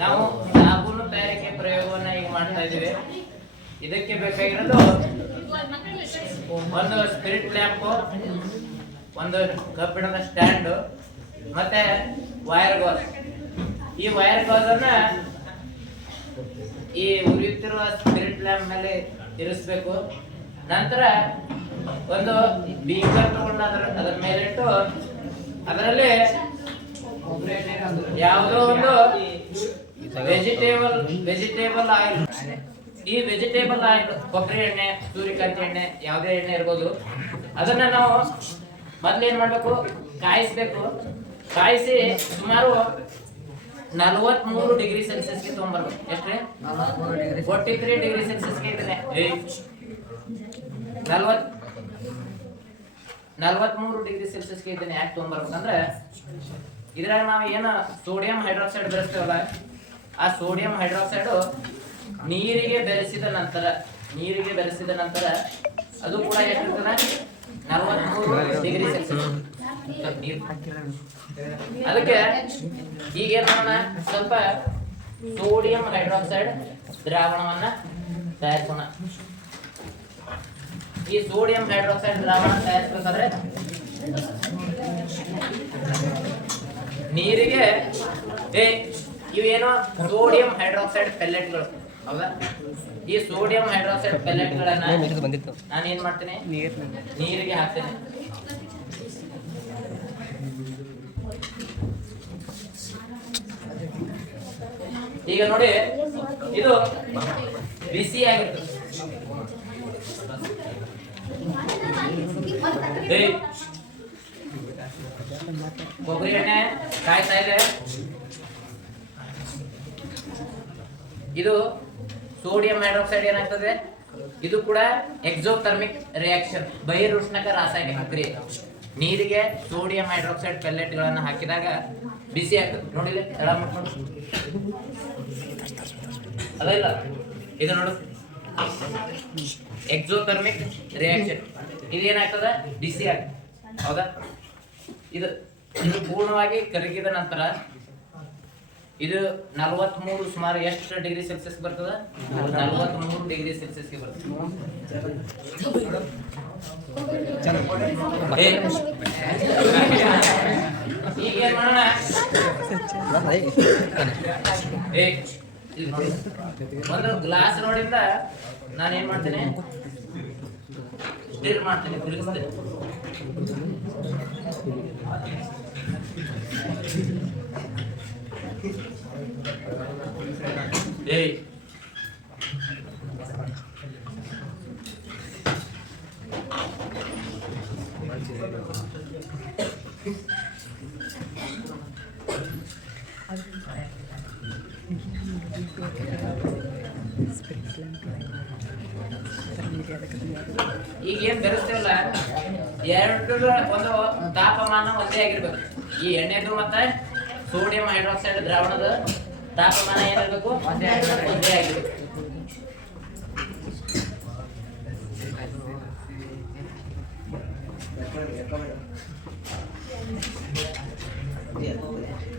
ನಾವು ಸಾಬೂನು ತಯಾರಿಕೆ ಪ್ರಯೋಗವನ್ನ ಈಗ ಮಾಡ್ತಾ ಇದ್ದೀವಿ. ಇದಕ್ಕೆ ಬೇಕಾಗಿರೋದು ಒಂದು ಸ್ಪಿರಿಟ್ ಲ್ಯಾಂಪ್, ಒಂದು ಕಬ್ಬಿಣದ ಸ್ಟ್ಯಾಂಡ್, ಮತ್ತೆ ವೈರ್ ಗಾಜ್. ಈ ವೈರ್ ಗಾಜ್ ಅನ್ನ ಈ ಉರಿಯುತ್ತಿರುವ ಸ್ಪಿರಿಟ್ ಲ್ಯಾಂಪ್ ಮೇಲೆ ಇರಿಸಬೇಕು. ನಂತರ ಒಂದು ಬೀಕರ್ ತಗೊಂಡು ಅದರ ಮೇಲಿಟ್ಟು ಅದರಲ್ಲಿ ಯಾವುದೋ ಒಂದು ವೆಜಿಟೇಬಲ್ ಆಯಿಲ್, ಈ ವೆಜಿಟೇಬಲ್ ಆಯಿಲ್ ಕೊಬ್ಬರಿ ಎಣ್ಣೆ, ಸೂರ್ಯಕಾಂತಿ ಎಣ್ಣೆ, ಯಾವುದೇ ಎಣ್ಣೆ ಇರ್ಬೋದು, ಅದನ್ನ ನಾವು ಮೊದಲು ಏನ್ ಮಾಡ್ಬೇಕು, ಕಾಯಿಸ್ಬೇಕು. ಕಾಯಿಸಿ ಸುಮಾರು 43 ಡಿಗ್ರಿ ಸೆಲ್ಸಿಯಸ್ಗೆ ತಗೊಂಡ್ಬರ್ಬೇಕು. ಎಷ್ಟ್ರಿ? 43 ಡಿಗ್ರಿ ಸೆಲ್ಸಿಯಸ್ಗೆ ಇದನ್ನೇ 43 ಡಿಗ್ರಿ ಸೆಲ್ಸಿಯಸ್ಗೆ ಇದನ್ನ ಯಾಕೆ ತಗೊಂಡ್ಬರ್ಬೇಕಂದ್ರೆ, ಇದ್ರಾಗ ನಾವು ಏನು ಸೋಡಿಯಂ ಹೈಡ್ರಾಕ್ಸೈಡ್ ಬೆರೆಸ್ತೇವಲ್ಲ, ಆ ಸೋಡಿಯಂ ಹೈಡ್ರಾಕ್ಸೈಡ್ ನೀರಿಗೆ ಬೆರೆಸಿದ ನಂತರ ಅದು ಕೂಡ ಎಷ್ಟಿರ್ತದೆ? 43 ಡಿಗ್ರಿ ಸೆಲ್ಸಿಯಸ್. ಅದಕ್ಕೆ ಈಗ ಏನ್ ಮಾಡೋಣ, ಸ್ವಲ್ಪ ಸೋಡಿಯಂ ಹೈಡ್ರಾಕ್ಸೈಡ್ ದ್ರಾವಣವನ್ನ ತಯಾರಿಸೋಣ. ಈ ಸೋಡಿಯಂ ಹೈಡ್ರಾಕ್ಸೈಡ್ ದ್ರಾವಣ ತಯಾರಿಸಬೇಕಾದ್ರೆ ನೀರಿಗೆ ಇವೇನೋ ಸೋಡಿಯಂ ಹೈಡ್ರಾಕ್ಸೈಡ್ ಪೆಲ್ಲೆಟ್ಗಳು, ಹೌದಾ? ಈ ಸೋಡಿಯಂ ಹೈಡ್ರಾಕ್ಸೈಡ್ ಪೆಲ್ಲೆಟ್ಗಳನ್ನ ನಾನು ಏನ್ ಮಾಡ್ತೇನೆ, ನೀರಿಗೆ ಹಾಕ್ತೇನೆ. ಈಗ ನೋಡಿ, ಇದು ಬಿಸಿ ಆಗಿರ್ತದೆ. ಕೊಬ್ಬರಿ ಎಣ್ಣೆ ಕಾಯ್ತಾ ಇದೆ. ಇದು ಸೋಡಿಯಂ ಹೈಡ್ರಾಕ್ಸೈಡ್ ಏನಾಗ್ತದೆ, ಇದು ಕೂಡ ಎಕ್ಸೋಥರ್ಮಿಕ್ ರಿಯಾಕ್ಷನ್, ಬಹಿರುಷ್ಣಕ ರಾಸಾಯನಿಕ ಕ್ರಿಯೆ. ನೀರಿಗೆ ಸೋಡಿಯಂ ಹೈಡ್ರಾಕ್ಸೈಡ್ ಪೆಲ್ಲೆಟ್ಗಳನ್ನು ಹಾಕಿದಾಗ ಬಿಸಿ ಆಗ್ತದೆ. ನೋಡಿಲ್ಲ, ತಳ ಮಾಡ್ಕೊಂಡು ಅಲ್ಲ ಇಲ್ಲ, ಇದು ನೋಡು, ಎಕ್ಸೋಥರ್ಮಿಕ್ ರಿಯಾಕ್ಷನ್. ಇದು ಏನಾಗ್ತದೆ, ಬಿಸಿ ಆಗ್ತದೆ, ಹೌದಾ? ಇದು ಪೂರ್ಣವಾಗಿ ಕರಗಿದ ನಂತರ ಇದು 43 ಸುಮಾರು ಎಷ್ಟು ಡಿಗ್ರಿ ಸೆಲ್ಸಿಯಸ್ ಬರ್ತದೆ? 43 ಡಿಗ್ರಿ ಸೆಲ್ಸಿಯಸ್ಗೆ ಬರ್ತದೆ. ಈಗ ಏನ್ ಮಾಡೋಣ, ಒಂದು ಗ್ಲಾಸ್ ನೋಡಿಂದ ನಾನು ಏನ್ ಮಾಡ್ತೇನೆ, ಸ್ಟಿರ್ ಮಾಡ್ತೇನೆ, ತಿರುಗಿಸ್ತೇನೆ. ಈಗ ಏನ್ ಬೆರೆಸ್ತೇವಲ್ಲ, ಎರಡರ ಒಂದು ತಾಪಮಾನ ಒಂದೇ ಆಗಿರ್ಬೇಕು. ಈ ಎಣ್ಣೆದು ಮತ್ತೆ ಸೋಡಿಯಂ ಹೈಡ್ರಾಕ್ಸೈಡ್ ದ್ರಾವಣದ ತಾಪಮಾನ ಏನಿರ್ಬೇಕು, ಒಂದೇ ಆಗಿರ್ಬೇಕು.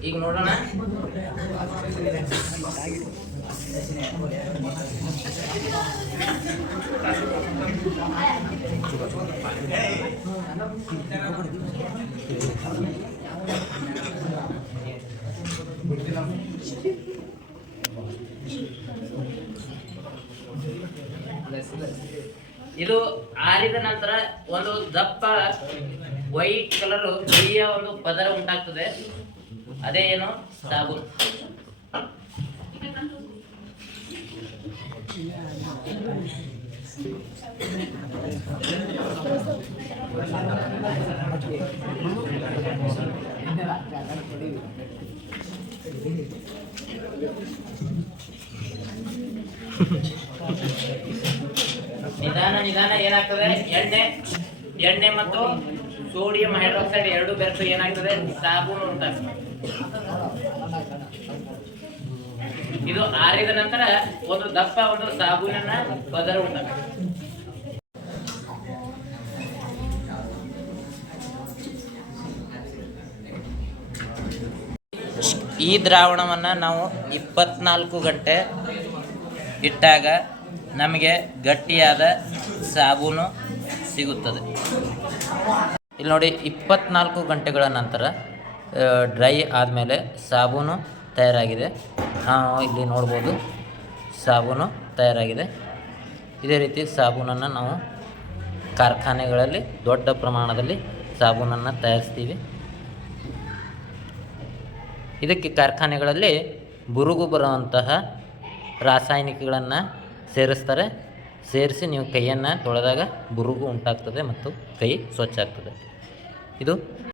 ಈಗ ನೋಡೋಣ, ಇದು ಆರಿದ ನಂತರ ಒಂದು ದಪ್ಪ ವೈಟ್ ಕಲರ್ ಬಿಳಿಯ ಒಂದು ಪದರ ಉಂಟಾಗ್ತದೆ. ಅದೇ ಏನು, ಸಾಬೂನು. ನಿಧಾನ ಏನಾಗ್ತದೆ, ಎಣ್ಣೆ ಮತ್ತು ಸೋಡಿಯಂ ಹೈಡ್ರಾಕ್ಸೈಡ್ ಎರಡು ಬೆರೆತು ಏನಾಗ್ತದೆ, ಸಾಬೂನು ಉಂಟಾಗ್ತದೆ. ಇದು ಆರಿದ ನಂತರ ಒಂದು ದಪ್ಪ ಒಂದು ಸಾಬೂನಿನ ಪದರ ಉಂಟಾಗ್ತದೆ. ಈ ಈ ದ್ರಾವಣವನ್ನು ನಾವು 24 ಗಂಟೆ ಇಟ್ಟಾಗ ನಮಗೆ ಗಟ್ಟಿಯಾದ ಸಾಬೂನು ಸಿಗುತ್ತದೆ. ಇಲ್ಲಿ ನೋಡಿ 24 ಗಂಟೆಗಳ ನಂತರ ಡ್ರೈ ಆದಮೇಲೆ ಸಾಬೂನು ತಯಾರಾಗಿದೆ. ನಾವು ಇಲ್ಲಿ ನೋಡ್ಬೋದು ಸಾಬೂನು ತಯಾರಾಗಿದೆ. ಇದೇ ರೀತಿ ಸಾಬೂನನ್ನು ನಾವು ಕಾರ್ಖಾನೆಗಳಲ್ಲಿ ದೊಡ್ಡ ಪ್ರಮಾಣದಲ್ಲಿ ಸಾಬೂನನ್ನು ತಯಾರಿಸ್ತೀವಿ. ಇದಕ್ಕೆ ಕಾರ್ಖಾನೆಗಳಲ್ಲಿ ಬುರುಗು ಬರುವಂತಹ ರಾಸಾಯನಿಕಗಳನ್ನು ಸೇರಿಸ್ತಾರೆ. ಸೇರಿಸಿ ನೀವು ಕೈಯನ್ನು ತೊಳೆದಾಗ ಬುರುಗು ಉಂಟಾಗ್ತದೆ ಮತ್ತು ಕೈ ಸ್ವಚ್ಛ ಆಗ್ತದೆ. ಇದು